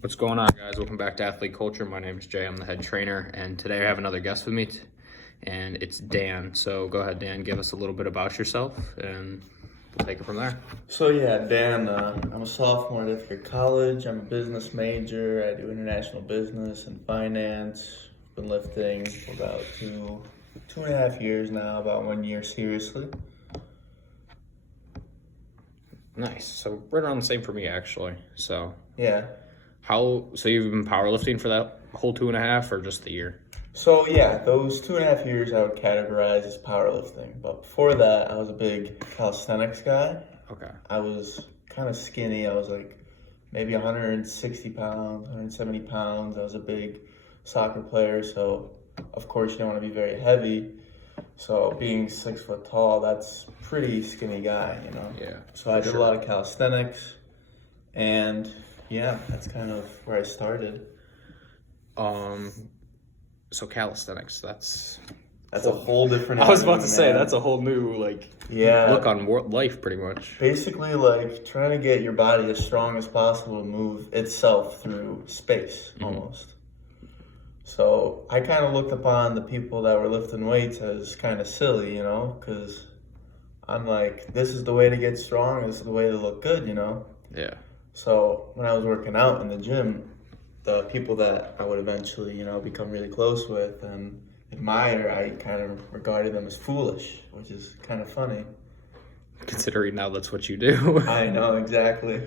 What's going on, guys? Welcome back to Athlete Culture. My name is Jay. I'm the head trainer, and today I have another guest with me, and it's Dan. So go ahead, Dan, give us a little bit about yourself, and we'll take it from there. So yeah, Dan, I'm a sophomore at Deadlift God College. I'm a business major. I do international business and finance. Been lifting for about two and a half years now, about 1 year seriously. Nice. So right around the same for me, actually. So Yeah. So you've been powerlifting for that whole 2.5, or just the year? So yeah, those 2.5 years I would categorize as powerlifting. But before that, I was a big calisthenics guy. Okay. I was kind of skinny. I was like maybe 160 pounds, 170 pounds. I was a big soccer player, so of course you don't want to be very heavy. So being 6 foot tall, that's pretty skinny guy, you know? Yeah. So I did a lot of calisthenics, and yeah, that's kind of where I started. So calisthenics, that's a whole different I was about avenue, to say, man. that's a whole new, Yeah. look on life, pretty much. Basically, like trying to get your body as strong as possible to move itself through space, almost. So I kind of looked upon the people that were lifting weights as kind of silly, you know, because I'm like, this is the way to get strong, this is the way to look good, you know. Yeah. So when I was working out in the gym, the people that I would eventually, you know, become really close with and admire, I kind of regarded them as foolish, which is kind of funny. Considering now that's what you do. I know, exactly.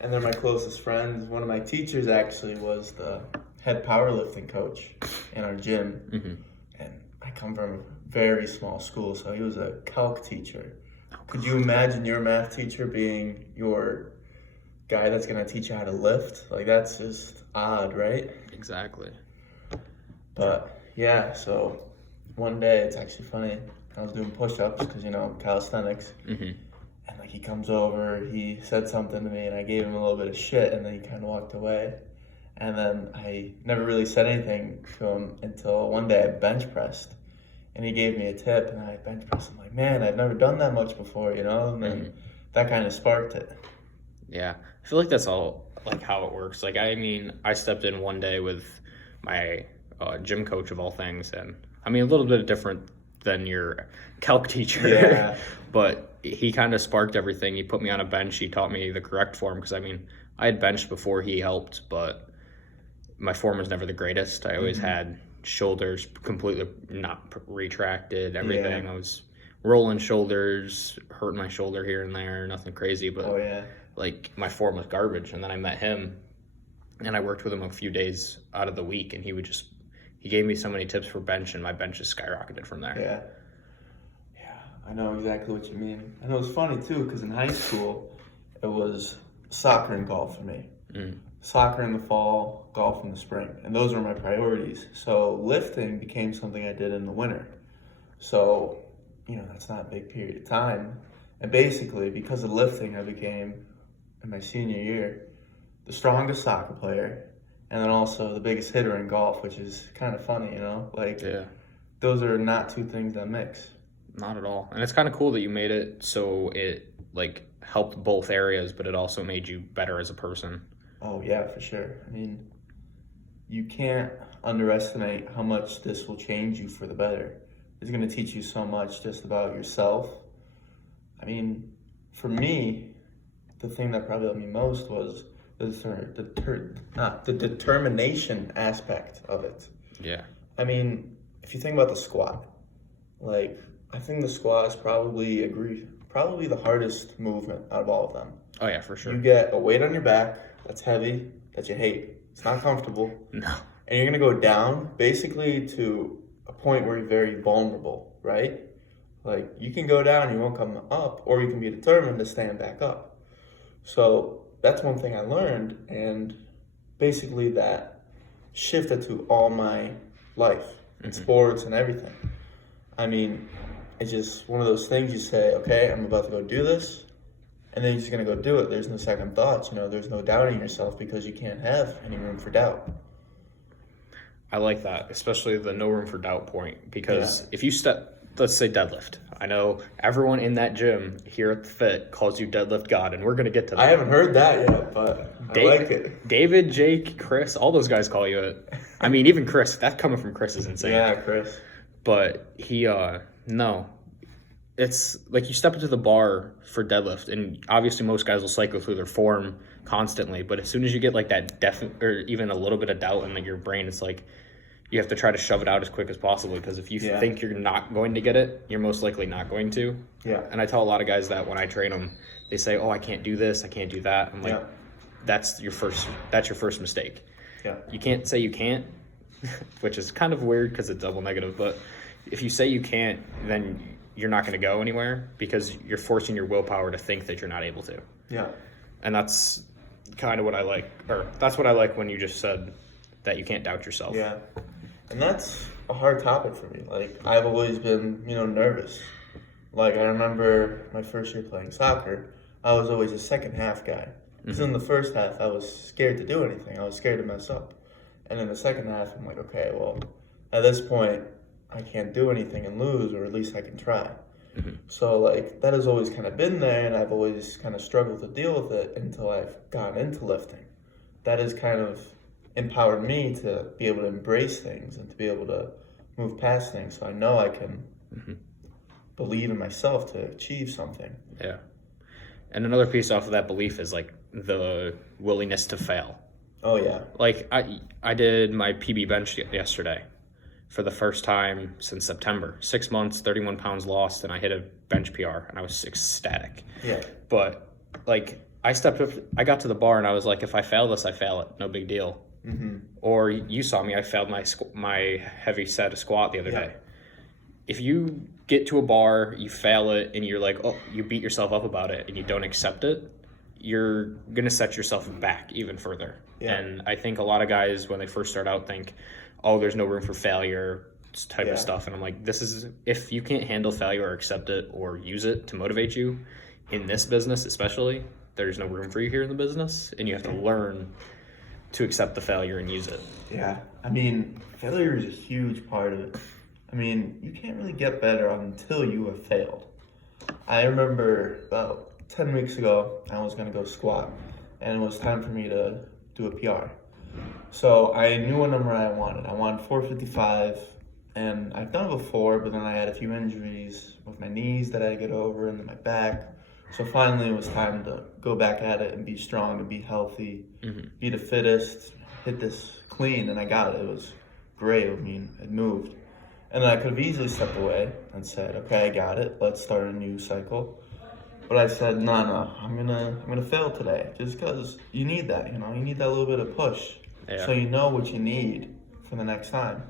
And they're my closest friends. One of my teachers actually was the head powerlifting coach in our gym. And I come from a very small school, so he was a calc teacher. Could you imagine your math teacher being your guy that's going to teach you how to lift? Like, that's just odd, right? Exactly. But yeah, so one day, it's actually funny, I was doing push-ups because, you know, calisthenics. And like he comes over, he said something to me, and I gave him a little bit of shit, and then he kind of walked away. And then I never really said anything to him until one day I bench pressed, and he gave me a tip, and I bench pressed. I'm like, man, I've never done that much before, you know. And then that kind of sparked it. Yeah, I feel like that's all like how it works. Like, I mean, I stepped in one day with my gym coach of all things, and I mean, a little bit different than your calc teacher. Yeah. But he kind of sparked everything. He put me on a bench. He taught me the correct form, because I mean, I had benched before he helped, but my form was never the greatest. I always had shoulders completely not retracted, everything. Yeah. I was rolling shoulders, hurting my shoulder here and there, nothing crazy, but like my form was garbage. And then I met him, and I worked with him a few days out of the week, and he gave me so many tips for bench, and my bench just skyrocketed from there. Yeah. I know exactly what you mean. And it was funny too, because in high school, it was soccer and golf for me. Soccer in the fall, golf in the spring. And those were my priorities. So lifting became something I did in the winter. So, you know, that's not a big period of time. And basically, because of lifting, I became, in my senior year, the strongest soccer player, and then also the biggest hitter in golf, which is kind of funny, you know? Like, those are not two things that mix. Not at all. And it's kind of cool that you made it so it like helped both areas, but it also made you better as a person. Oh yeah, for sure. I mean, you can't underestimate how much this will change you for the better. It's going to teach you so much just about yourself. I mean, for me, the thing that probably helped me most was the determination aspect of it. Yeah. I mean, if you think about the squat, like, I think the squat is probably the hardest movement out of all of them. Oh yeah, for sure. You get a weight on your back that's heavy, that you hate. It's not comfortable. No. And you're going to go down basically to a point where you're very vulnerable, right? Like, you can go down, you won't come up, or you can be determined to stand back up. So that's one thing I learned, and basically that shifted to all my life, in sports and everything. I mean, it's just one of those things you say, okay, I'm about to go do this, and then you're just going to go do it. There's no second thoughts, you know, there's no doubting yourself, because you can't have any room for doubt. I like that, especially the no room for doubt point, because if you step let's say deadlift. I know everyone in that gym here at the Fit calls you Deadlift God, and we're going to get to that. I haven't heard that yet, but I like it. David, Jake, Chris, all those guys call you it. I mean, even Chris. That coming from Chris is insane. Yeah, Chris. But he, no. It's like you step into the bar for deadlift, and obviously most guys will cycle through their form constantly, but as soon as you get like that or even a little bit of doubt in like your brain, it's like you have to try to shove it out as quick as possible, because if you think you're not going to get it, you're most likely not going to. Yeah. And I tell a lot of guys that when I train them, they say, "Oh, I can't do this, I can't do that." I'm like, that's your first mistake. Yeah. You can't say you can't, which is kind of weird because it's double negative, but if you say you can't, then you're not going to go anywhere, because you're forcing your willpower to think that you're not able to. Yeah. And that's kind of what I like, or that's what I like when you just said that you can't doubt yourself. Yeah. And that's a hard topic for me. Like, I've always been, nervous. Like, I remember my first year playing soccer, I was always a second half guy. Because in the first half, I was scared to do anything. I was scared to mess up. And in the second half, I'm like, okay, well, at this point, I can't do anything and lose, or at least I can try. So, like, that has always kind of been there, and I've always kind of struggled to deal with it until I've gotten into lifting. That has kind of empowered me to be able to embrace things and to be able to move past things. So I know I can believe in myself to achieve something. Yeah. And another piece off of that belief is, like, the willingness to fail. Oh, yeah. Like, I did my PB bench yesterday for the first time since September. 6 months, 31 pounds lost, and I hit a bench PR, and I was ecstatic. Yeah. But, like, I stepped up, I got to the bar, and I was like, if I fail this, I fail it. No big deal. Or you saw me, I failed my heavy set of squat the other day. If you get to a bar, you fail it, and you're like, oh, you beat yourself up about it, and you don't accept it, you're going to set yourself back even further. Yeah. And I think a lot of guys, when they first start out, think, oh, there's no room for failure type of stuff. And I'm like, if you can't handle failure or accept it or use it to motivate you in this business especially, there's no room for you here in the business, and you have to learn to accept the failure and use it. Yeah. I mean, failure is a huge part of it. I mean, you can't really get better until you have failed. I remember about 10 weeks ago, I was going to go squat, and it was time for me to do a PR. So I knew what number I wanted. I wanted 455, and I've done it before, but then I had a few injuries with my knees that I had to get over, and then my back. So finally it was time to go back at it and be strong and be healthy, be the fittest, hit this clean, and I got it. It was great. I mean, it moved. And then I could have easily stepped away and said, okay, I got it. Let's start a new cycle. But I said, no, I'm gonna fail today, just because you need that. You need that little bit of push, so you know what you need for the next time.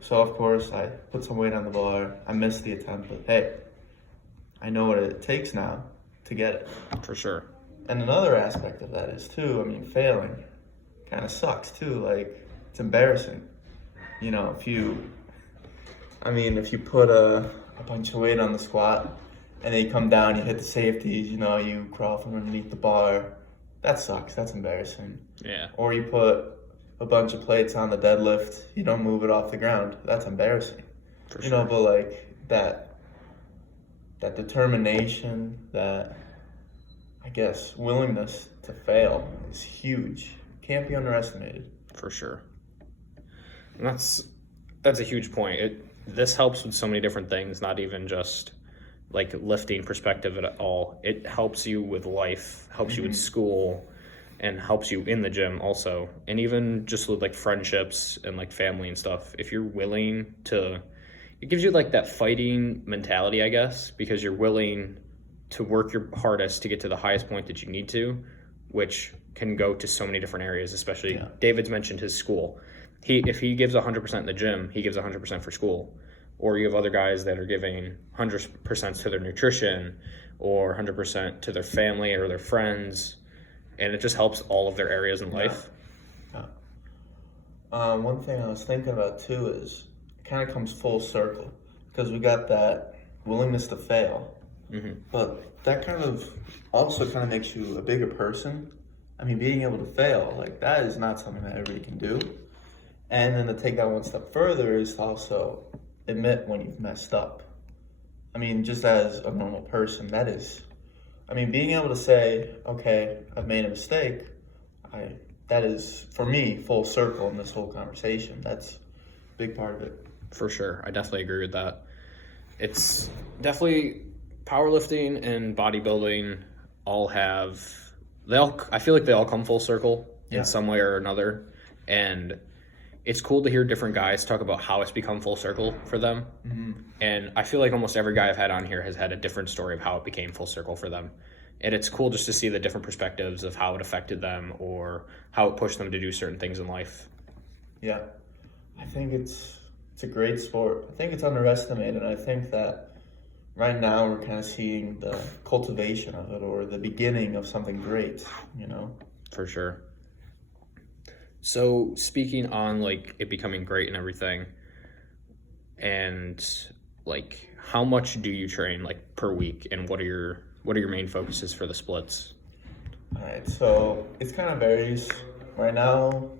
So of course I put some weight on the bar. I missed the attempt, but hey, I know what it takes now to get it. For sure. And another aspect of that is too, failing kind of sucks too. Like, it's embarrassing. If you put a bunch of weight on the squat and then you come down, you hit the safeties, you crawl from underneath the bar, that sucks. That's embarrassing. Yeah. Or you put a bunch of plates on the deadlift, you don't move it off the ground. That's embarrassing. For sure. But like that determination, that, I guess, willingness to fail is huge. Can't be underestimated. For sure. And that's a huge point. This helps with so many different things, not even just like lifting perspective at all. It helps you with life, helps you with school, and helps you in the gym also. And even just with like friendships and like family and stuff. If you're willing to, it gives you like that fighting mentality, I guess, because you're willing to work your hardest to get to the highest point that you need to, which can go to so many different areas, especially David's mentioned his school. If he gives 100% in the gym, he gives 100% for school. Or you have other guys that are giving 100% to their nutrition or 100% to their family or their friends. And it just helps all of their areas in life. One thing I was thinking about too is it kind of comes full circle, because we got that willingness to fail. But that kind of also kind of makes you a bigger person. Being able to fail, like, that is not something that everybody can do. And then to take that one step further is to also admit when you've messed up. I mean, just as a normal person, that is, I mean, being able to say, okay, I've made a mistake, that is, for me, full circle in this whole conversation. That's a big part of it. For sure. I definitely agree with that. It's definitely powerlifting and bodybuilding I feel like they all come full circle in some way or another. And it's cool to hear different guys talk about how it's become full circle for them. Mm-hmm. And I feel like almost every guy I've had on here has had a different story of how it became full circle for them. And it's cool just to see the different perspectives of how it affected them or how it pushed them to do certain things in life. Yeah, I think it's a great sport. I think it's underestimated. I think that right now we're kind of seeing the cultivation of it, or the beginning of something great, you know? For sure. So speaking on like it becoming great and everything, and like how much do you train like per week, and what are your main focuses for the splits? All right, so it's kind of varies. Right now,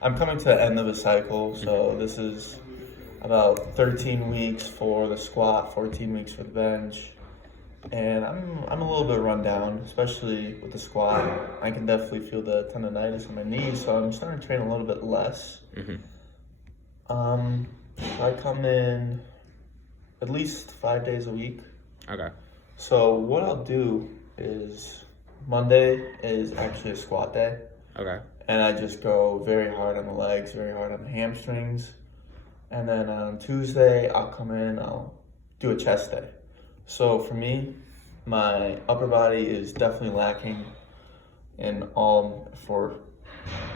I'm coming to the end of a cycle, so this is about 13 weeks for the squat, 14 weeks for the bench, and I'm a little bit run down, especially with the squat. I can definitely feel the tendonitis in my knees, so I'm starting to train a little bit less. Mm-hmm. I come in at least 5 days a week. Okay. So what I'll do is Monday is actually a squat day. Okay. And I just go very hard on the legs, very hard on the hamstrings. And then on Tuesday, I'll come in, I'll do a chest day. So for me, my upper body is definitely lacking for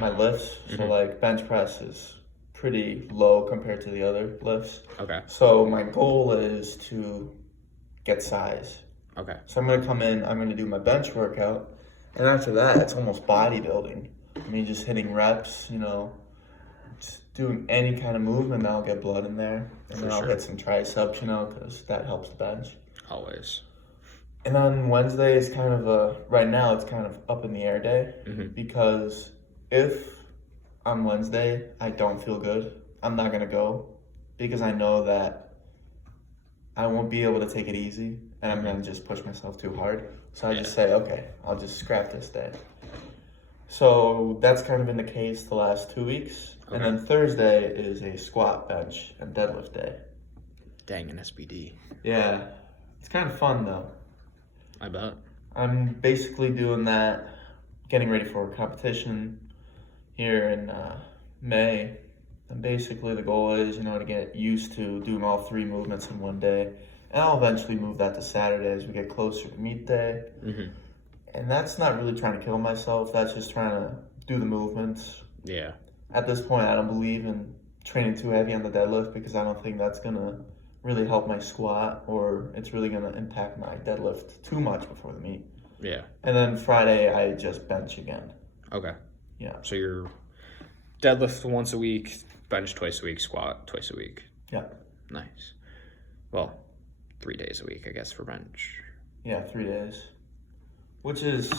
my lifts. Mm-hmm. So like bench press is pretty low compared to the other lifts. Okay. So my goal is to get size. Okay. So I'm going to come in, I'm going to do my bench workout, and after that, it's almost bodybuilding. I mean, just hitting reps, you know, just doing any kind of movement that'll get blood in there. And then I'll hit some triceps, you know, because that helps the bench. Always. And on Wednesday, it's kind of right now, it's kind of up in the air day. Mm-hmm. Because if on Wednesday I don't feel good, I'm not going to go, because I know that I won't be able to take it easy, and I'm going to just push myself too hard. So I just say, okay, I'll just scrap this day. So that's kind of been the case the last 2 weeks. Okay. And then Thursday is a squat, bench, and deadlift day. Dang, an SBD. Yeah. It's kind of fun, though. I bet. I'm basically doing that, getting ready for a competition here in May. And basically the goal is, you know, to get used to doing all three movements in one day. And I'll eventually move that to Saturday as we get closer to meet day. Mm-hmm. And that's not really trying to kill myself. That's just trying to do the movements. Yeah. At this point, I don't believe in training too heavy on the deadlift, because I don't think that's going to really help my squat, or it's really going to impact my deadlift too much before the meet. Yeah. And then Friday, I just bench again. Okay. Yeah. So you're deadlift once a week, bench twice a week, squat twice a week. Yeah. Nice. Well, 3 days a week, I guess, for bench. Yeah, 3 days. Which is,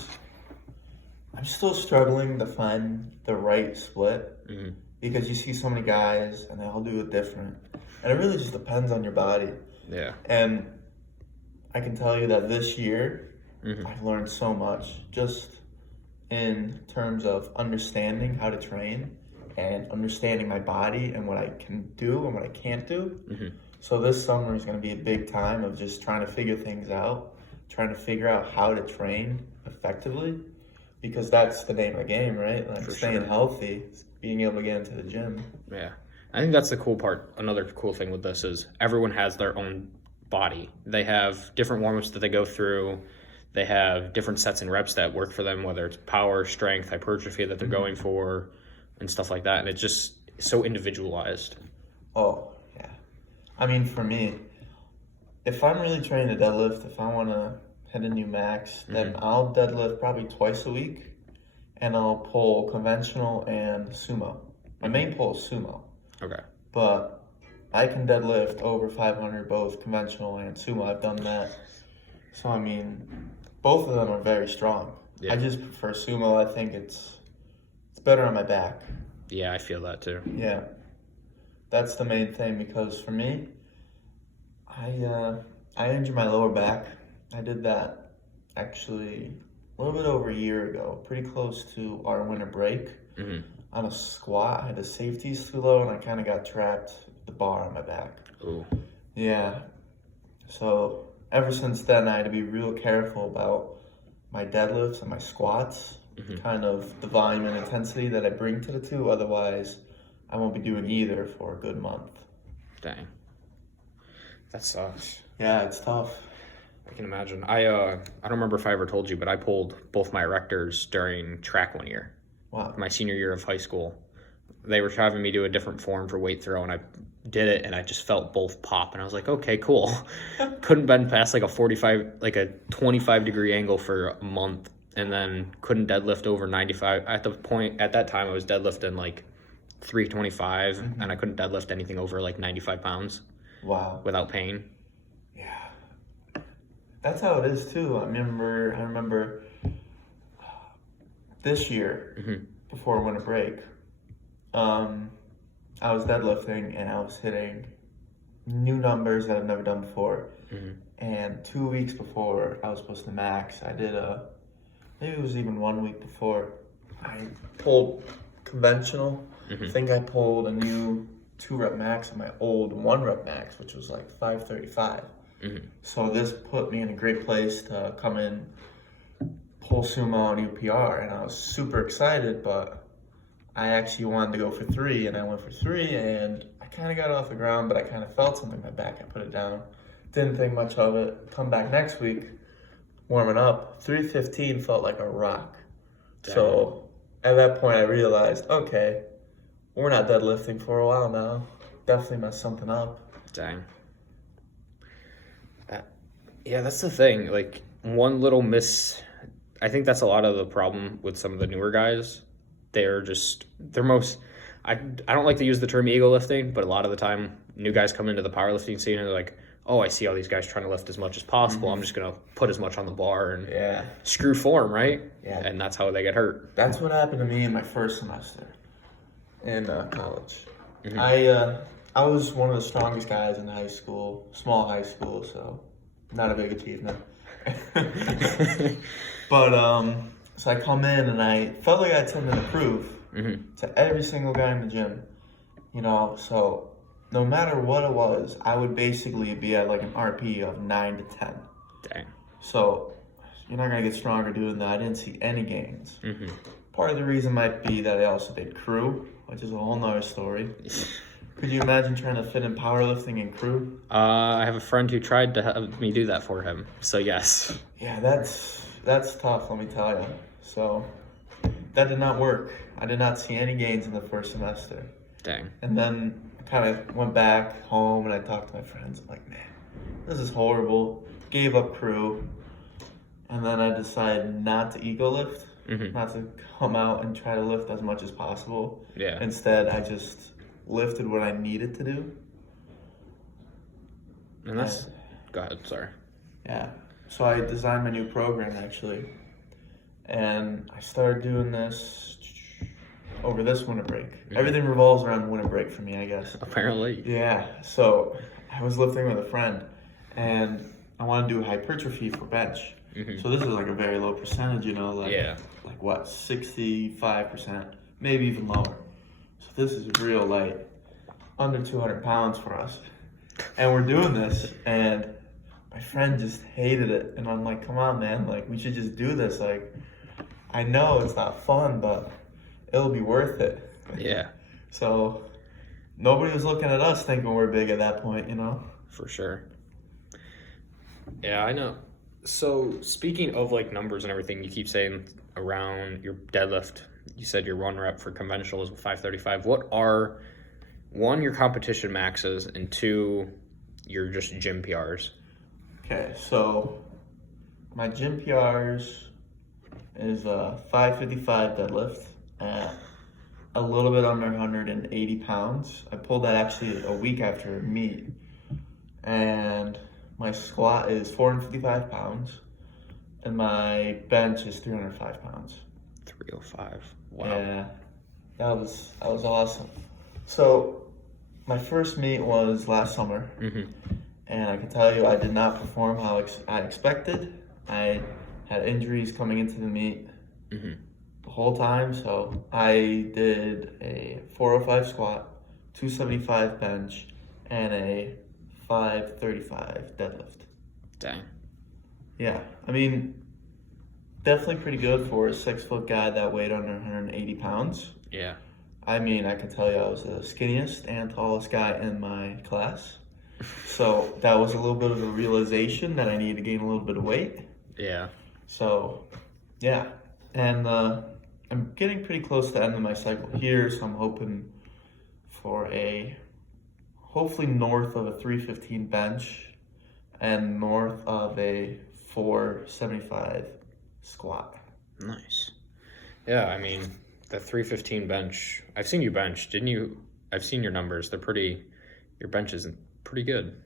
I'm still struggling to find the right split. Mm-hmm. Because you see so many guys and they all do it different. And it really just depends on your body. Yeah. And I can tell you that this year, I've learned so much just in terms of understanding how to train and understanding my body and what I can do and what I can't do. Mm-hmm. So this summer is going to be a big time of just trying to figure things out, trying to figure out how to train effectively, because that's the name of the game, right? Like staying healthy, being able to get into the gym. Yeah. I think that's the cool part. Another cool thing with this is everyone has their own body. They have different warm-ups that they go through. They have different sets and reps that work for them, whether it's power, strength, hypertrophy that they're going for, and stuff like that. And it's just so individualized. Oh, yeah. I mean, for me, if I'm really training to deadlift, if I want to hit a new max, then I'll deadlift probably twice a week, and I'll pull conventional and sumo. My main pull is sumo. Okay. But I can deadlift over 500, both conventional and sumo. I've done that. So, I mean, both of them are very strong. Yeah. I just prefer sumo. I think it's better on my back. Yeah, I feel that too. Yeah. That's the main thing, because for me, I I injured my lower back. I did that actually a little bit over a year ago, pretty close to our winter break. On a squat, I had the safeties too low, and I kind of got trapped with the bar on my back. Ooh. Yeah. So ever since then, I had to be real careful about my deadlifts and my squats, kind of the volume and intensity that I bring to the two. Otherwise, I won't be doing either for a good month. Dang. That sucks. Yeah, it's tough. I can imagine. I don't remember if I ever told you, but I pulled both my erectors during track one year. Wow. My senior year of high school. They were having me do a different form for weight throw, and I did it, and I just felt both pop, and I was like, okay, cool. Couldn't bend past like a 25-degree angle for a month, and then couldn't deadlift over 95. At that time, I was deadlifting like 325, and I couldn't deadlift anything over like 95 pounds. Wow. Without pain. Yeah. That's how it is too. I remember this year, before winter break, I was deadlifting and I was hitting new numbers that I've never done before. And 2 weeks before I was supposed to max, I did maybe it was even 1 week before, I pulled conventional. I think I pulled a new 2-rep max on my old 1-rep max, which was like 535. So this put me in a great place to come in, pull sumo on UPR, and I was super excited, but I actually wanted to go for 3, and I went for 3, and I kind of got off the ground, but I kind of felt something in my back. I put it down, didn't think much of it. Come back next week, warming up, 315 felt like a rock. Dang. So at that point I realized, okay, we're not deadlifting for a while now. Definitely messed something up. Dang. Yeah, that's the thing. Like, one little I think that's a lot of the problem with some of the newer guys. They're most, I don't like to use the term ego lifting, but a lot of the time, new guys come into the powerlifting scene and they're like, oh, I see all these guys trying to lift as much as possible. I'm just going to put as much on the bar and screw form, right? Yeah. And that's how they get hurt. That's what happened to me in my first semester in college. I was one of the strongest guys in high school, small high school, so not a big achievement. But so I come in and I felt like I had something to prove to every single guy in the gym, so no matter what it was, I would basically be at like an RP of 9 to 10. Dang. So you're not going to get stronger doing that. I didn't see any gains. Part of the reason might be that I also did crew, which is a whole nother story. Could you imagine trying to fit in powerlifting and crew? I have a friend who tried to have me do that for him, so yes. Yeah, that's tough, let me tell you. So that did not work. I did not see any gains in the first semester. Dang. And then I kind of went back home and I talked to my friends. I'm like, man, this is horrible. Gave up crew. And then I decided not to ego lift, not to come out and try to lift as much as possible. Yeah. Instead, I just lifted what I needed to do. And that's... Go ahead, sorry. Yeah. So I designed my new program, actually. And I started doing this over this winter break. Everything revolves around winter break for me, I guess. Apparently. Yeah. So I was lifting with a friend, and I want to do hypertrophy for bench. So this is like a very low percentage, like what, 65%, maybe even lower. So this is real light, under 200 pounds for us. And we're doing this, and my friend just hated it. And I'm like, come on, man, like, we should just do this. Like, I know it's not fun, but it'll be worth it. Yeah. So nobody was looking at us thinking we're big at that point, For sure. Yeah, I know. So speaking of like numbers and everything, you keep saying around your deadlift, you said your 1-rep for conventional is 535. What are, 1, your competition maxes, and 2, your just gym PRs? Okay, so my gym PRs is 555 deadlift at a little bit under 180 pounds. I pulled that actually a week after meet. And my squat is 455 pounds, and my bench is 305 pounds. 305. Wow. Yeah, that was awesome. So my first meet was last summer, and I can tell you I did not perform how I expected. I had injuries coming into the meet the whole time, so I did a 405 squat, 275 bench, and a 535 deadlift. Dang. Yeah, I mean, definitely pretty good for a 6-foot guy that weighed under 180 pounds. Yeah. I mean, I can tell you I was the skinniest and tallest guy in my class. So that was a little bit of a realization that I needed to gain a little bit of weight. Yeah. So, yeah. And I'm getting pretty close to the end of my cycle here, so I'm hoping for hopefully north of a 315 bench and north of a 475 squat. Nice. Yeah, I mean, the 315 bench, I've seen you bench, didn't you? I've seen your numbers. Your bench is pretty good.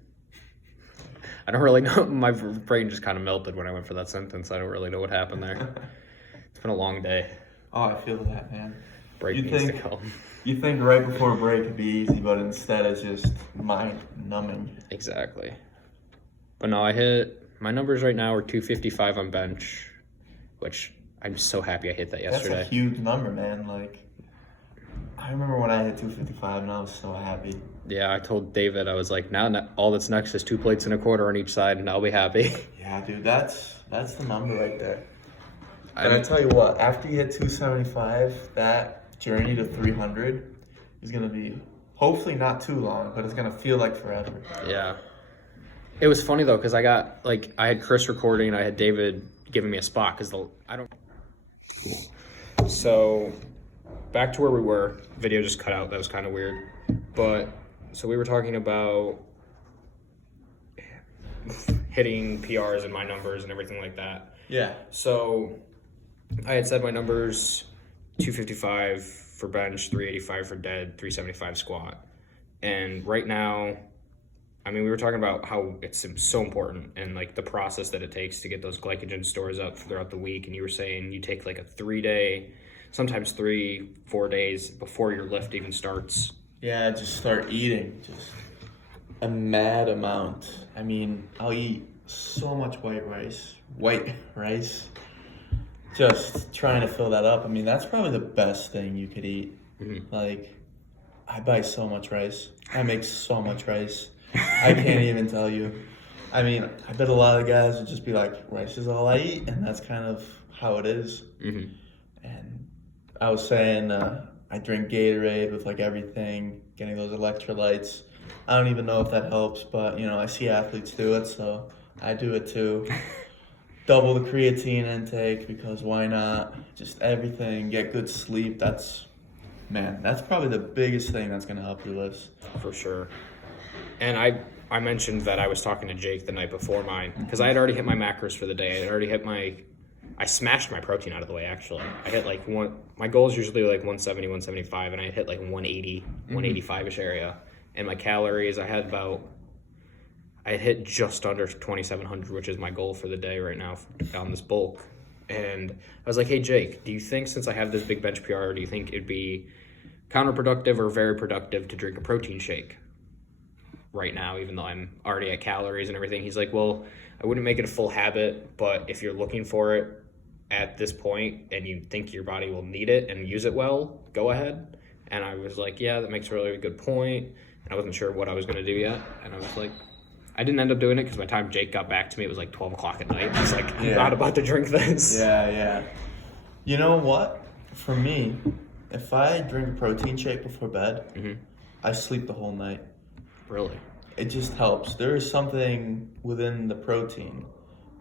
I don't really know. My brain just kind of melted when I went for that sentence. I don't really know what happened there. It's been a long day. Oh, I feel that, man. Break needs to come. You think right before break would be easy, but instead it's just mind-numbing. Exactly. But no, my numbers right now are 255 on bench, which I'm so happy I hit that yesterday. That's a huge number, man. Like, I remember when I hit 255 and I was so happy. Yeah, I told David, I was like, now all that's next is 2 plates and a quarter on each side, and I'll be happy. Yeah, dude, that's the number right there. And I tell you what, after you hit 275, that journey to 300 is going to be hopefully not too long, but it's going to feel like forever. Yeah. It was funny, though, because I had Chris recording, and I had David giving me a spot, because So, back to where we were. Video just cut out. That was kind of weird. But, so we were talking about hitting PRs and my numbers and everything like that. Yeah. So, I had said my numbers, 255 for bench, 385 for dead, 375 squat. And right now, I mean, we were talking about how it's so important and like the process that it takes to get those glycogen stores up throughout the week. And you were saying you take like a 3-day, sometimes 3-4 days before your lift even starts. Yeah, just start eating just a mad amount. I mean, I'll eat so much white rice, just trying to fill that up. I mean, that's probably the best thing you could eat. Mm-hmm. Like, I buy so much rice. I make so much rice. I can't even tell you. I mean, I bet a lot of guys would just be like, rice is all I eat, and that's kind of how it is. Mm-hmm. And I was saying I drink Gatorade with like everything, getting those electrolytes. I don't even know if that helps, but you know, I see athletes do it, so I do it too. Double the creatine intake, because why not? Just everything, get good sleep. That's probably the biggest thing that's going to help your lifts. For sure. And I mentioned that I was talking to Jake the night before mine, because I had already hit my macros for the day. I smashed my protein out of the way, actually. I hit like my goal is usually like 170, 175, and I hit like 180, 185-ish area. And my calories, I hit just under 2,700, which is my goal for the day right now on this bulk. And I was like, hey, Jake, do you think since I have this big bench PR, do you think it'd be counterproductive or very productive to drink a protein shake right now, even though I'm already at calories and everything? He's like, well, I wouldn't make it a full habit, but if you're looking for it at this point and you think your body will need it and use it well, go ahead. And I was like, yeah, that makes a really good point. And I wasn't sure what I was going to do yet. And I was like, I didn't end up doing it because by the time Jake got back to me, it was like 12 o'clock at night. He's like, I'm not about to drink this. Yeah. You know what? For me, if I drink a protein shake before bed, I sleep the whole night. Really? It just helps. There is something within the protein.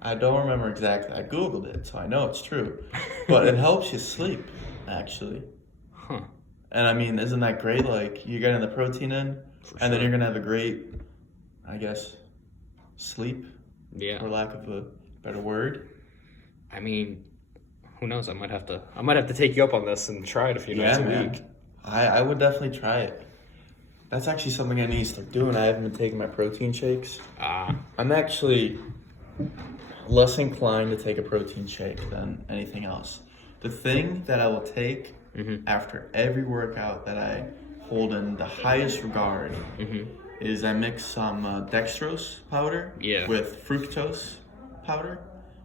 I don't remember exactly. I Googled it, so I know it's true. But it helps you sleep, actually. Huh. And I mean, isn't that great? Like, you're getting the protein in, and then you're going to have a great, I guess, sleep, for lack of a better word. I mean, who knows? I might have to take you up on this and try it a few nights a week. I would definitely try it. That's actually something I need to start doing. I haven't been taking my protein shakes. I'm actually less inclined to take a protein shake than anything else. The thing that I will take after every workout that I hold in the highest regard is I mix some dextrose powder with fructose powder,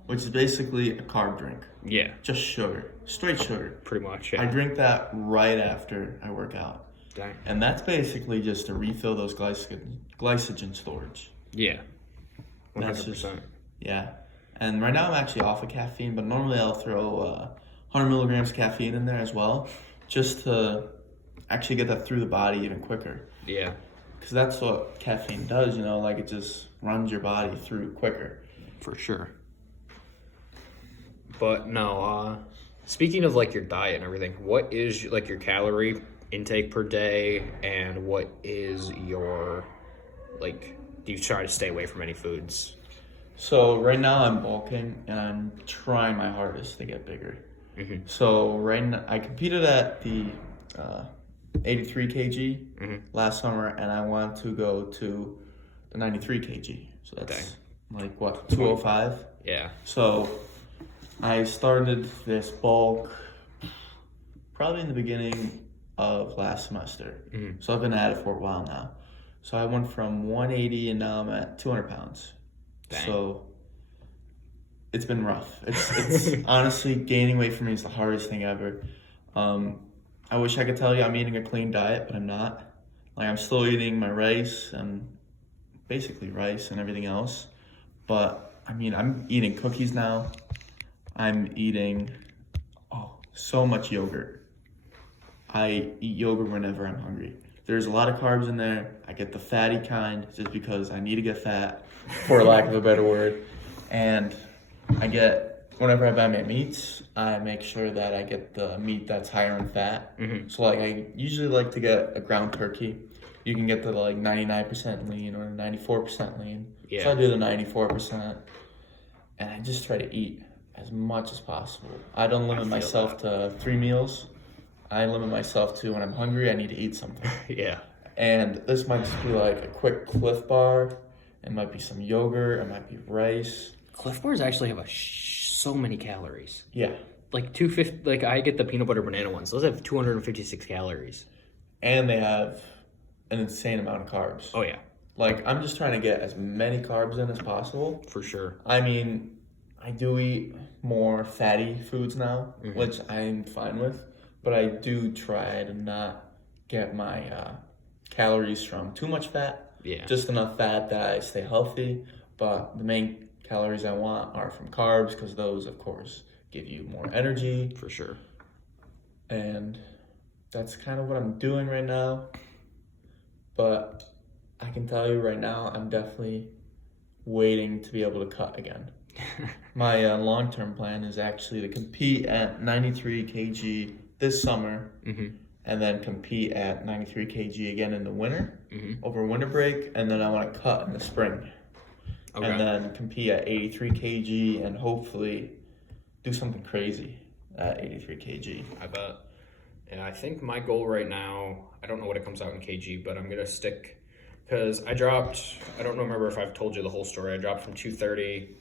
which is basically a carb drink. Yeah. Just sugar. Straight sugar. Pretty much, yeah. I drink that right after I work out. Dang. And that's basically just to refill those glycogen storage. Yeah. 100%. That's just, yeah. And right now I'm actually off of caffeine, but normally I'll throw 100 milligrams caffeine in there as well, just to actually get that through the body even quicker. Yeah. Because that's what caffeine does, like it just runs your body through quicker. For sure. But no, speaking of like your diet and everything, what is like your calorie intake per day, and what is your, like, do you try to stay away from any foods? So right now I'm bulking and I'm trying my hardest to get bigger. Mm-hmm. So right now I competed at the 83 kg last summer, and I want to go to the 93 kg. So that's like what, 205? Yeah. So I started this bulk probably in the beginning of last semester. Mm-hmm. So I've been at it for a while now. So I went from 180 and now I'm at 200 pounds. Dang. So it's been rough. It's honestly, gaining weight for me is the hardest thing ever. I wish I could tell you I'm eating a clean diet, but I'm not. Like, I'm still eating my rice and basically rice and everything else. But I mean, I'm eating cookies now. I'm eating so much yogurt. I eat yogurt whenever I'm hungry. There's a lot of carbs in there. I get the fatty kind just because I need to get fat, for lack of a better word. And whenever I buy my meats, I make sure that I get the meat that's higher in fat. Mm-hmm. So like, I usually like to get a ground turkey. You can get the like 99% lean or 94% lean. Yeah. So I do the 94%. And I just try to eat as much as possible. I don't limit myself to 3 meals. I limit myself to when I'm hungry, I need to eat something. Yeah. And this might just be like a quick Cliff Bar. It might be some yogurt. It might be rice. Cliff Bars actually have so many calories. Yeah. Like 250. Like, I get the peanut butter banana ones. Those have 256 calories. And they have an insane amount of carbs. Oh yeah. Like, I'm just trying to get as many carbs in as possible. For sure. I mean, I do eat more fatty foods now, which I'm fine with. But I do try to not get my calories from too much fat. Yeah. Just enough fat that I stay healthy. But the main calories I want are from carbs, because those, of course, give you more energy. For sure. And that's kind of what I'm doing right now. But I can tell you right now, I'm definitely waiting to be able to cut again. My long-term plan is actually to compete at 93 kg this summer, and then compete at 93 kg again in the winter, over winter break, and then I want to cut in the spring. Okay. And then compete at 83 kg and hopefully do something crazy at 83 kg. I bet. And I think my goal right now, I don't know what it comes out in kg, but I'm going to stick, because I don't remember if I've told you the whole story. I dropped from 230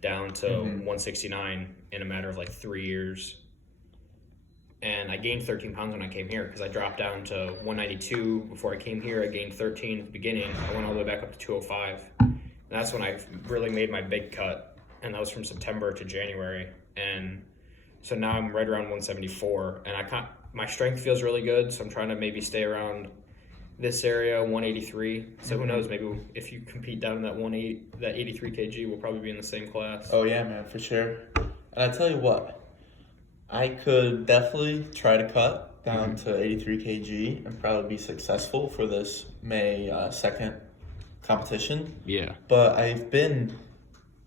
down to 169 in a matter of like 3 years. And I gained 13 pounds when I came here, because I dropped down to 192 before I came here. I gained 13 at the beginning. I went all the way back up to 205. And that's when I really made my big cut. And that was from September to January. And so now I'm right around 174. And my strength feels really good. So I'm trying to maybe stay around this area, 183. So who knows, maybe if you compete down in that 83 kg, we'll probably be in the same class. Oh yeah, man, for sure. And I tell you what, I could definitely try to cut down to 83 kg and probably be successful for this May 2nd competition. Yeah. But I've been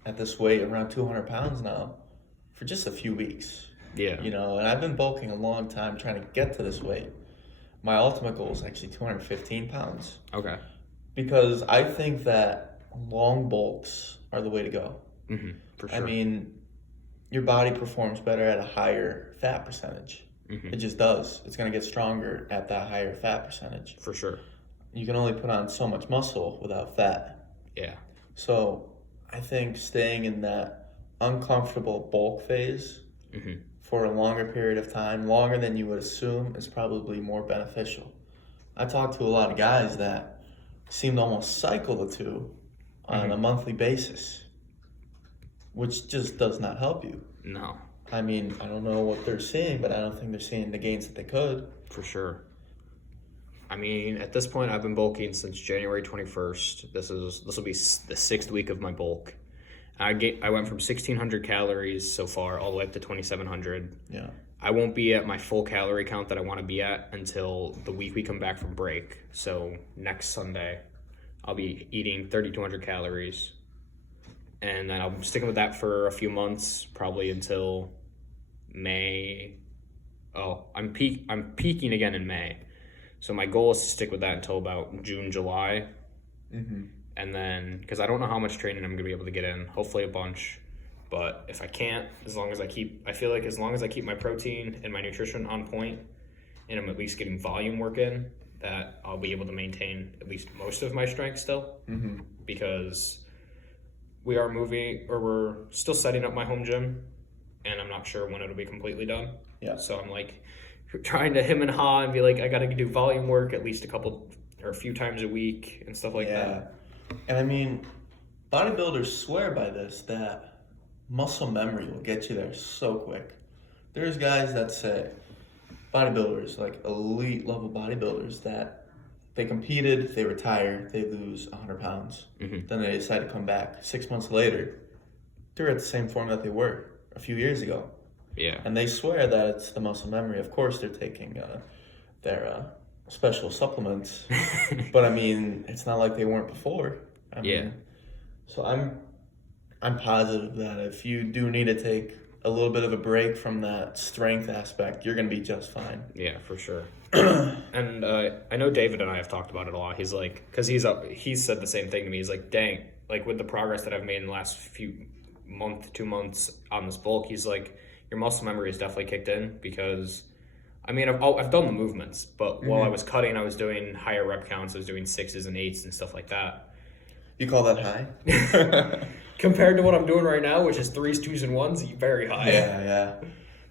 at this weight around 200 pounds now for just a few weeks. Yeah. And I've been bulking a long time trying to get to this weight. My ultimate goal is actually 215 pounds. Okay. Because I think that long bulks are the way to go. For sure. I mean, your body performs better at a higher fat percentage. It just does. It's going to get stronger at that higher fat percentage. For sure. You can only put on so much muscle without fat. Yeah. So I think staying in that uncomfortable bulk phase for a longer period of time, longer than you would assume, is probably more beneficial. I talk to a lot of guys that seem to almost cycle the two on a monthly basis, which just does not help you. No. I mean, I don't know what they're seeing, but I don't think they're seeing the gains that they could. For sure. I mean, at this point, I've been bulking since January 21st. This will be the 6th week of my bulk. I went from 1,600 calories so far all the way up to 2,700. Yeah. I won't be at my full calorie count that I want to be at until the week we come back from break. So next Sunday, I'll be eating 3,200 calories. And then I'll be sticking with that for a few months, probably until May. Oh, I'm peaking again in May. So my goal is to stick with that until about June, July. Mm-hmm. And then, because I don't know how much training I'm going to be able to get in, hopefully a bunch. But if I can't, as long as I keep my protein and my nutrition on point, and I'm at least getting volume work in, that I'll be able to maintain at least most of my strength still. Mm-hmm. Because we're still setting up my home gym, and I'm not sure when it'll be completely done. Yeah. So I'm like trying to hem and haw and be like, I got to do volume work at least a few times a week and stuff like that. And I mean, bodybuilders swear by this, that muscle memory will get you there so quick. There's guys that say, bodybuilders, like elite level bodybuilders, that they competed, they retire, they lose 100 pounds. Mm-hmm. Then they decide to come back. 6 months later, they're at the same form that they were a few years ago. Yeah. And they swear that it's the muscle memory. Of course, they're taking their special supplements. But I mean, it's not like they weren't before. I mean, so I'm positive that if you do need to take a little bit of a break from that strength aspect, you're going to be just fine. Yeah, for sure. And I know David and I have talked about it a lot. He's like, because he's said the same thing to me. He's like, dang, like with the progress that I've made in the last 2 months on this bulk, he's like, your muscle memory is definitely kicked in, because I mean, I've done the movements, but while I was cutting, I was doing higher rep counts. I was doing 6s and 8s and stuff like that. You call that high? Compared to what I'm doing right now, which is 3s, 2s, and 1s, very high. Yeah.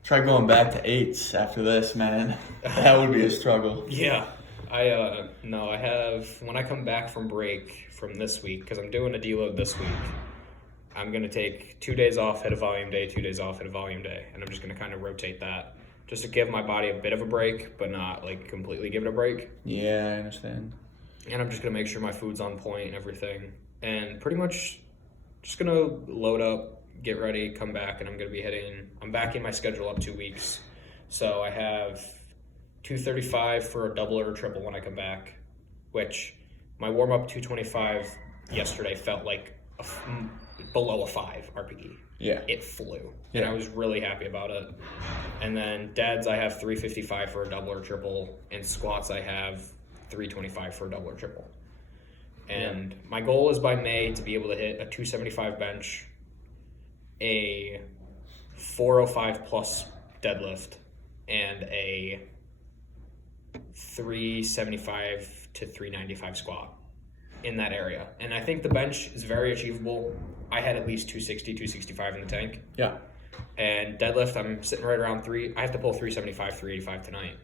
Try going back to 8s after this, man. That would be a struggle. Yeah. I have, when I come back from break from this week, because I'm doing a deload this week, I'm going to take 2 days off, hit a volume day, 2 days off, hit a volume day. And I'm just going to kind of rotate that just to give my body a bit of a break, but not like completely give it a break. Yeah, I understand. And I'm just going to make sure my food's on point and everything. And pretty much just going to load up, get ready, come back, and I'm backing my schedule up 2 weeks. So I have 235 for a double or a triple when I come back, which my warm-up 225 yesterday felt like below a 5 RPE. Yeah. It flew. Yeah. And I was really happy about it. And then deads, I have 355 for a double or triple, and squats, I have 325 for a double or triple. And my goal is by May to be able to hit a 275 bench, a 405 plus deadlift, and a 375 to 395 squat in that area. And I think the bench is very achievable. I had at least 260, 265 in the tank. Yeah. And deadlift, I'm sitting right around 3. I have to pull 375, 385 tonight.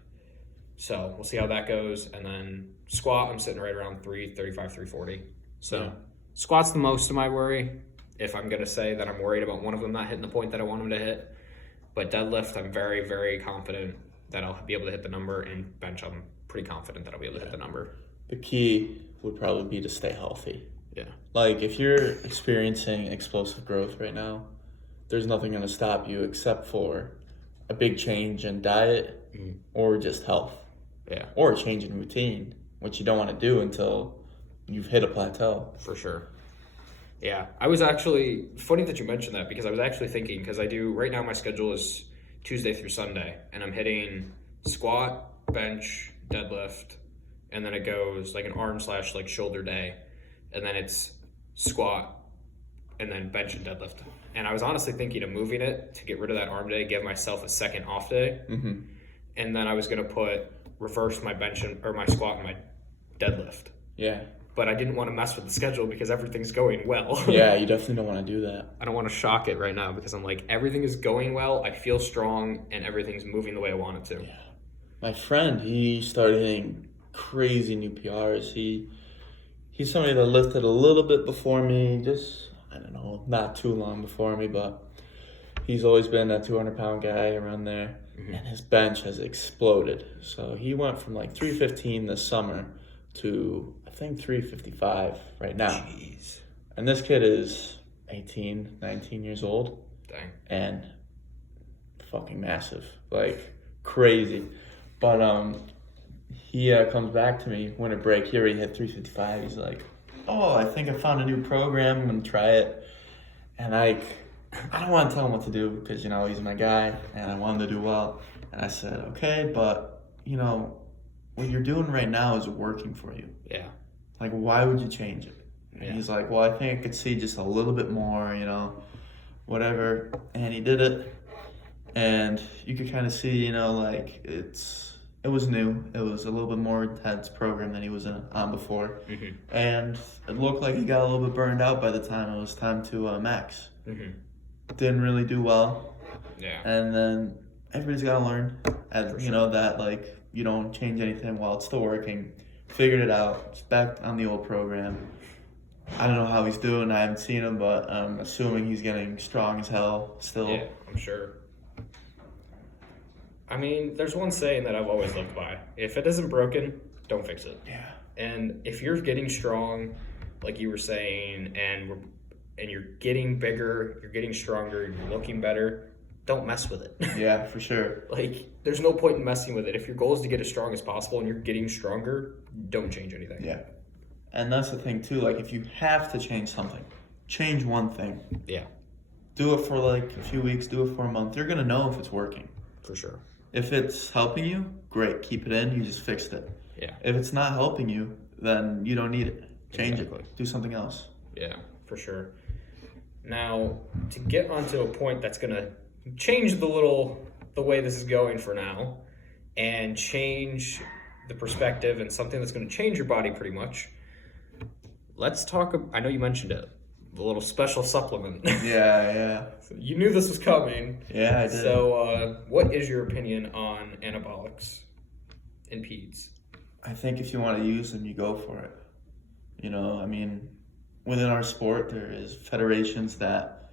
So we'll see how that goes. And then squat, I'm sitting right around 335, 340. So squat's the most of my worry. If I'm going to say that I'm worried about one of them not hitting the point that I want them to hit. But deadlift, I'm very, very confident that I'll be able to hit the number. And bench, I'm pretty confident that I'll be able to hit the number. The key would probably be to stay healthy. Yeah. Like, if you're experiencing explosive growth right now, there's nothing going to stop you except for a big change in diet or just health. Yeah. Or a change in routine, which you don't want to do until you've hit a plateau. For sure. Yeah. I was actually, funny that you mentioned that, because I was actually thinking, because right now my schedule is Tuesday through Sunday, and I'm hitting squat, bench, deadlift, and then it goes like an arm / like shoulder day, and then it's squat, and then bench and deadlift. And I was honestly thinking of moving it to get rid of that arm day, give myself a second off day, and then I was going to reverse my bench or my squat and my deadlift. Yeah. But I didn't want to mess with the schedule because everything's going well. Yeah, you definitely don't want to do that. I don't want to shock it right now, because I'm like, everything is going well, I feel strong, and everything's moving the way I want it to. Yeah. My friend, he started hitting crazy new PRs. He he's somebody that lifted a little bit before me, just, I don't know, not too long before me, but he's always been a 200-pound guy around there, and his bench has exploded. So he went from like 315 this summer to, I think, 355 right now. Jeez. And this kid is 18, 19 years old. Dang. And fucking massive, like crazy. But he comes back to me winter break. He already hit 355. He's like, "Oh, I think I found a new program. I'm gonna try it." And I don't want to tell him what to do because he's my guy, and I want him to do well. And I said, "Okay, but what you're doing right now is working for you. Yeah. Like, why would you change it?" And he's like, "Well, I think I could see just a little bit more, whatever." And he did it. And you could kind of see, like it was new. It was a little bit more intense program than he was on before. Mm-hmm. And it looked like he got a little bit burned out by the time it was time to max. Mm-hmm. Didn't really do well. Yeah. And then everybody's got to learn, that like you don't change anything while it's still working. Figured it out. It's back on the old program. I don't know how he's doing. I haven't seen him, but I'm assuming he's getting strong as hell still. Yeah, I'm sure. I mean, there's one saying that I've always lived by. If it isn't broken, don't fix it. Yeah. And if you're getting strong, like you were saying, and you're getting bigger, you're getting stronger, you're looking better, don't mess with it. Yeah, for sure. Like, there's no point in messing with it. If your goal is to get as strong as possible and you're getting stronger, don't change anything. Yeah. And that's the thing, too. Like, if you have to change something, change one thing. Yeah. Do it for, like, a few weeks. Do it for a month. You're going to know if it's working. For sure. If it's helping you, great. Keep it in. You just fixed it. Yeah. If it's not helping you, then you don't need it. Change Exactly. it. Do something else. Yeah, for sure. Now, to get onto a point that's going to change the way this is going for now and change the perspective and something that's going to change your body pretty much, let's talk. I know you mentioned it, the little special supplement. Yeah. So you knew this was coming. Yeah, I did. So what is your opinion on anabolics in peds? I think if you want to use them, you go for it. Within our sport, there is federations that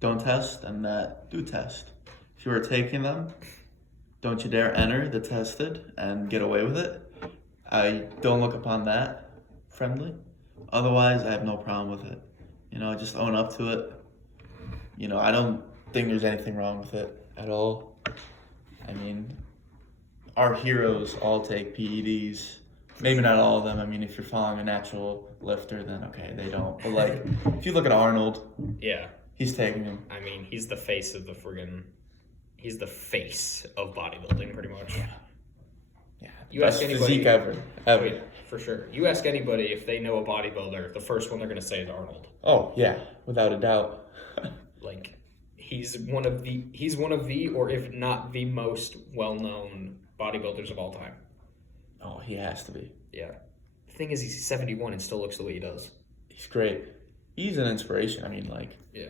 don't test and that do test. If you are taking them, don't you dare enter the tested and get away with it. I don't look upon that friendly. Otherwise, I have no problem with it. Just own up to it. I don't think there's anything wrong with it at all. Our heroes all take PEDs. Maybe not all of them. If you're following a natural lifter, then okay, they don't. But like, if you look at Arnold, yeah, he's taking them. He's the face of he's the face of bodybuilding, pretty much. Yeah. You ask anybody, physique ever. Oh, yeah, for sure. You ask anybody if they know a bodybuilder, the first one they're gonna say is Arnold. Oh yeah, without a doubt. Like, he's one of the, or if not the most well-known bodybuilders of all time. Oh, he has to be. Yeah. The thing is, he's 71 and still looks the way he does. He's great. He's an inspiration. Yeah.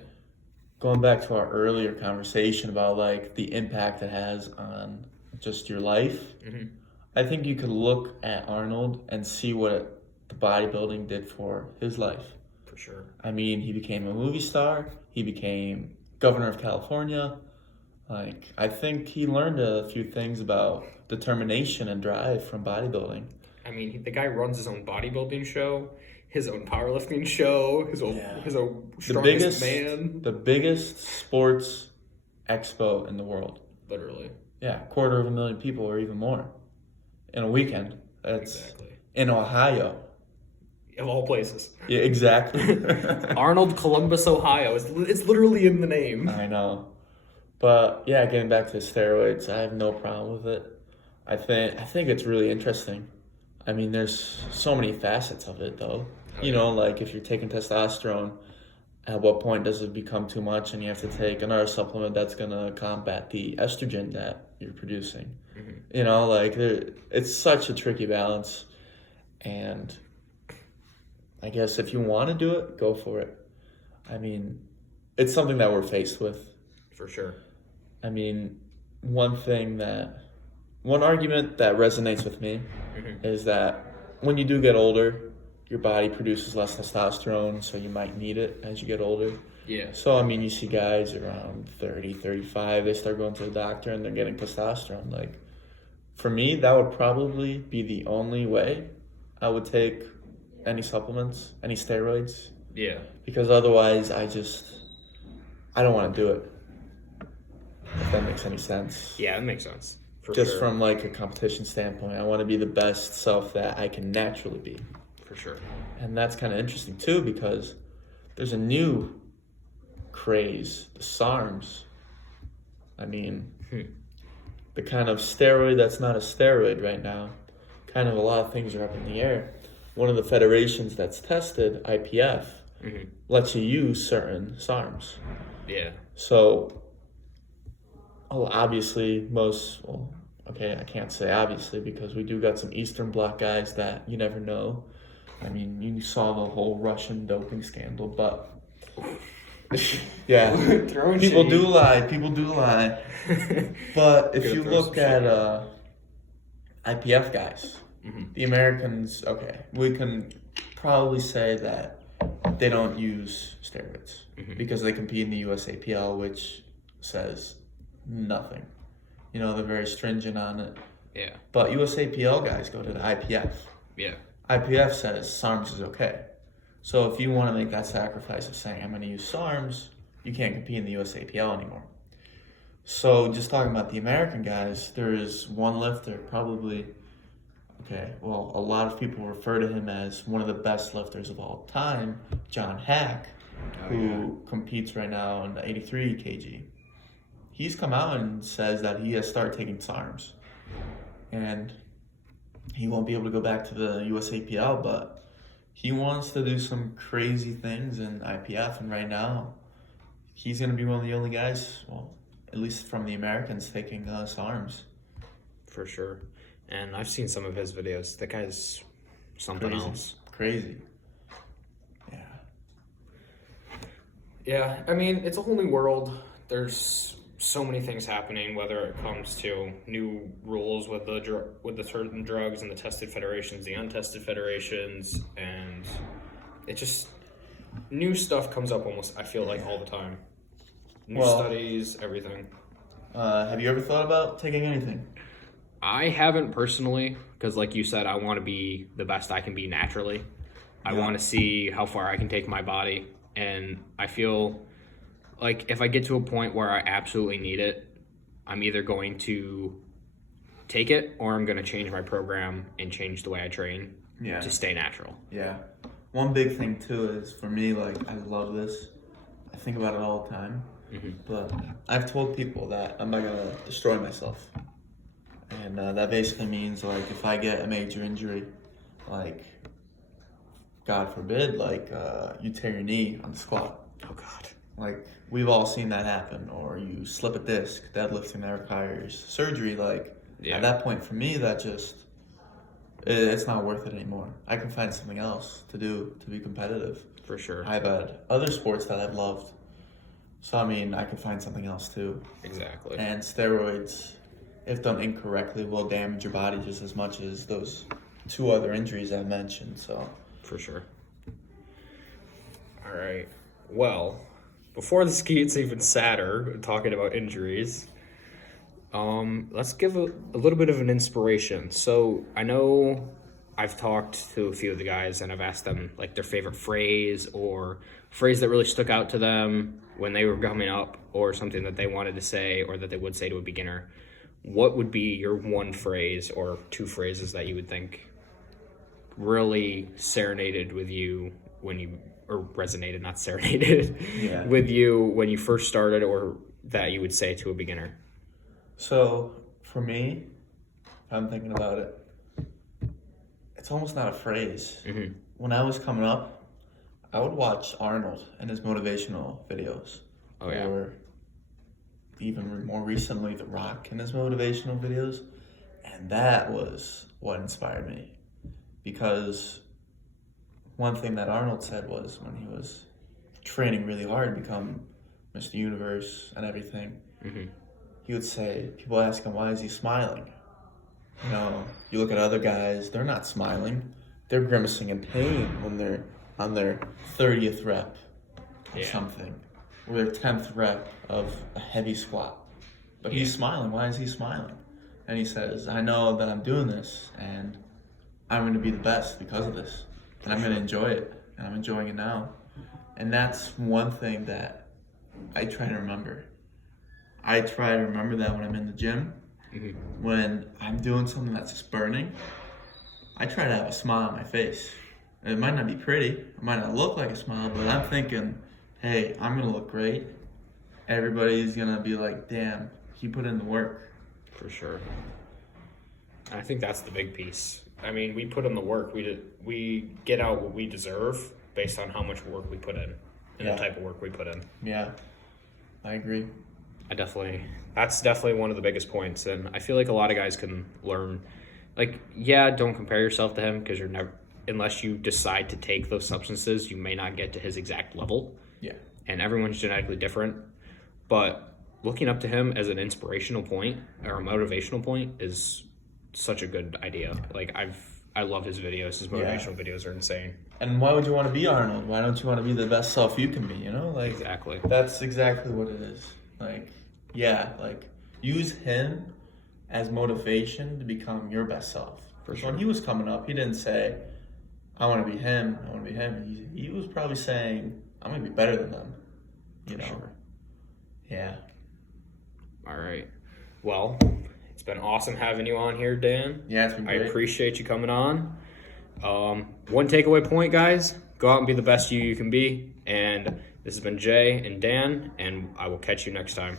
Going back to our earlier conversation about like the impact it has on just your life, I think you could look at Arnold and see what the bodybuilding did for his life. For sure. He became a movie star. He became governor of California. I think he learned a few things about determination and drive from bodybuilding. The guy runs his own bodybuilding show, his own powerlifting show, his own strongest man. The biggest sports expo in the world. Literally. Yeah, 250,000 people or even more in a weekend. That's exactly. In Ohio. Of all places. Yeah, exactly. Arnold, Columbus, Ohio. It's literally in the name. I know. But yeah, getting back to steroids, I have no problem with it. I think it's really interesting. There's so many facets of it, though. Like if you're taking testosterone, at what point does it become too much and you have to take another supplement that's going to combat the estrogen that you're producing? It's such a tricky balance. And I guess if you want to do it, go for it. It's something that we're faced with. For sure. One argument that resonates with me is that when you do get older, your body produces less testosterone, so you might need it as you get older. Yeah. So, I mean, you see guys around 30, 35, they start going to the doctor and they're getting testosterone. Like, for me, that would probably be the only way I would take any supplements, any steroids. Yeah. Because otherwise, I don't want to do it. If that makes any sense. Yeah, it makes sense. Just from like a competition standpoint, I want to be the best self that I can naturally be. For sure. And that's kind of interesting too, because there's a new craze, the SARMs. I mean, the kind of steroid that's not a steroid right now. Kind of a lot of things are up in the air. One of the federations that's tested, IPF, lets you use certain SARMs. Yeah. So, obviously, I can't say obviously, because we do got some Eastern Bloc guys that you never know. I mean, you saw the whole Russian doping scandal, but yeah, people do lie. But if you look at IPF guys, the Americans, we can probably say that they don't use steroids because they compete in the USAPL, which says nothing. You know, they're very stringent on it. Yeah. But USAPL guys go to the IPF. Yeah. IPF says SARMs is okay. So if you want to make that sacrifice of saying, I'm going to use SARMs, you can't compete in the USAPL anymore. So just talking about the American guys, there is one lifter, probably, a lot of people refer to him as one of the best lifters of all time, John Hack, who competes right now in the 83 kg. He's come out and says that he has started taking SARMs. And he won't be able to go back to the USAPL, but he wants to do some crazy things in IPF. And right now, he's going to be one of the only guys, at least from the Americans, taking SARMs. For sure. And I've seen some of his videos. That guy's something else. Crazy. Yeah. Yeah, I mean, it's a whole new world. There's so many things happening, whether it comes to new rules with the certain drugs and the tested federations, the untested federations, and it just new stuff comes up almost, I feel like, all the time. New studies, everything. Have you ever thought about taking anything? I haven't personally, because like you said, I want to be the best I can be naturally. I want to see how far I can take my body, and I feel like if I get to a point where I absolutely need it, I'm either going to take it or I'm going to change my program and change the way I train to stay natural. Yeah. One big thing too is for me, like, I love this. I think about it all the time. But I've told people that I'm not going to destroy myself. And that basically means, like, if I get a major injury, like, God forbid, like, you tear your knee on the squat. Oh, God. Like, we've all seen that happen. Or you slip a disc, deadlifting that requires surgery. Like, at that point, for me, that just, it's not worth it anymore. I can find something else to do to be competitive. For sure. I've had other sports that I've loved. So, I mean, I can find something else, too. Exactly. And steroids, if done incorrectly, will damage your body just as much as those two other injuries I mentioned. So, for sure. All right. Well, before this gets even sadder, talking about injuries, let's give a little bit of an inspiration. So I know I've talked to a few of the guys and I've asked them like their favorite phrase or phrase that really stuck out to them when they were coming up, or something that they wanted to say or that they would say to a beginner. What would be your one phrase or two phrases that you would think really serenaded with you when you, or resonated, not serenaded, with you when you first started, or that you would say to a beginner? So for me, if I'm thinking about it, it's almost not a phrase. When I was coming up, I would watch Arnold and his motivational videos. Or even more recently, The Rock and his motivational videos. And that was what inspired me. Because one thing that Arnold said was when he was training really hard to become Mr. Universe and everything, he would say, people ask him, why is he smiling? You know, you look at other guys, they're not smiling. they're grimacing in pain when they're on their 30th rep or something, or their 10th rep of a heavy squat. But he's smiling. Why is he smiling? And he says, I know that I'm doing this, and I'm going to be the best because of this. And I'm going to enjoy it, and I'm enjoying it now. And that's one thing that I try to remember. I try to remember that when I'm in the gym, when I'm doing something that's just burning, I try to have a smile on my face. It might not be pretty, it might not look like a smile, but I'm thinking, hey, I'm going to look great. Everybody's going to be like, damn, he put in the work. For sure. I think that's the big piece. I mean, we put in the work. We get out what we deserve based on how much work we put in and the type of work we put in. Yeah, I agree. That's definitely one of the biggest points. And I feel like a lot of guys can learn, like, don't compare yourself to him, because you're never, unless you decide to take those substances, you may not get to his exact level. Yeah. And everyone's genetically different. But looking up to him as an inspirational point or a motivational point is such a good idea. Like, I love his videos. His motivational videos are insane. And why would you want to be Arnold? Why don't you want to be the best self you can be, you know? Like, exactly. That's exactly what it is. Like, use him as motivation to become your best self. For sure. When he was coming up, he didn't say, I want to be him, I want to be him. He was probably saying, I'm going to be better than them. You know? Sure. Yeah. All right. Well, it's been awesome having you on here, Dan. Yeah, it's been great. I appreciate you coming on. One takeaway point, guys. Go out and be the best you can be. And this has been Jay and Dan, and I will catch you next time.